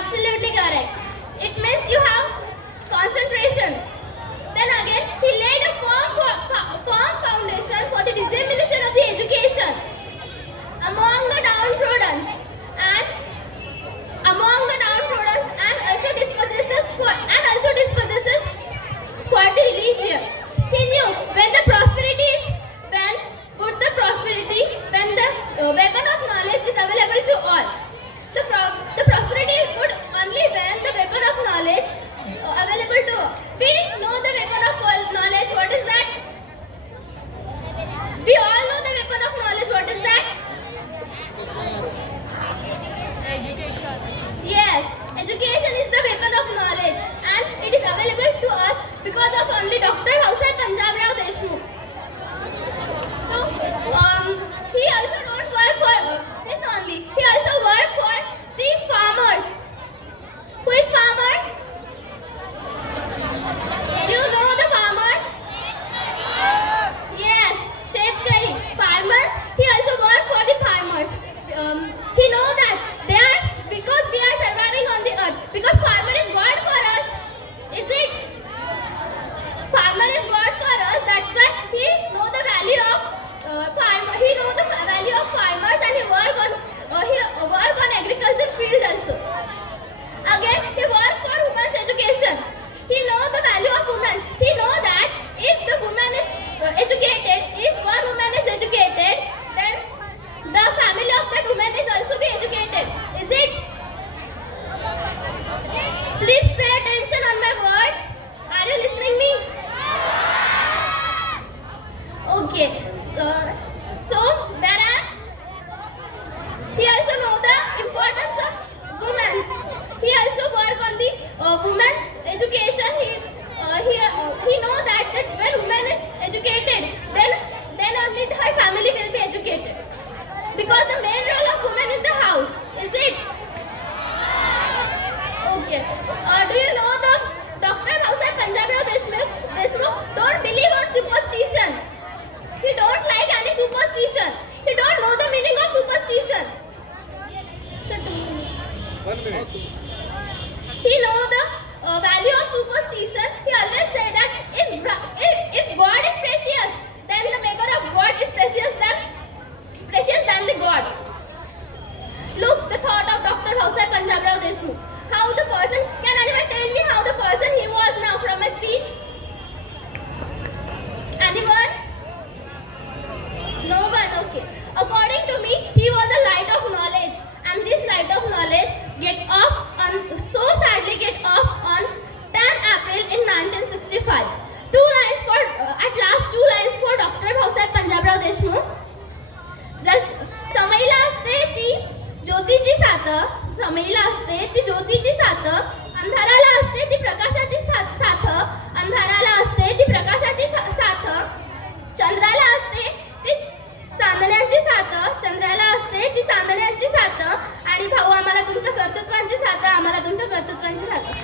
absolutely correct. It means you have concentration. Then again, he laid a firm, firm foundation for the dissemination of the education among the downtrodden and among the downtrodden and also dispossessed for, and also dispossessed for the religion. He knew when the prosperity is when would the prosperity when the uh, weapon of knowledge is available to all. The, pro, the One minute. He know the uh, value of superstition. He always said that if, if God असते ती ज्योतीची साथ. अंधाराला असते ती प्रकाशाची साथ. अंधाराला असते ती प्रकाशाची साथ. चंद्राला असते ती चांदण्याची साथ. चंद्राला असते ती चांदण्याची साथ. आणि भाऊ आम्हाला तुमच्या कर्तृत्वांची साथ आम्हाला तुमच्या कर्तृत्वांची साथ.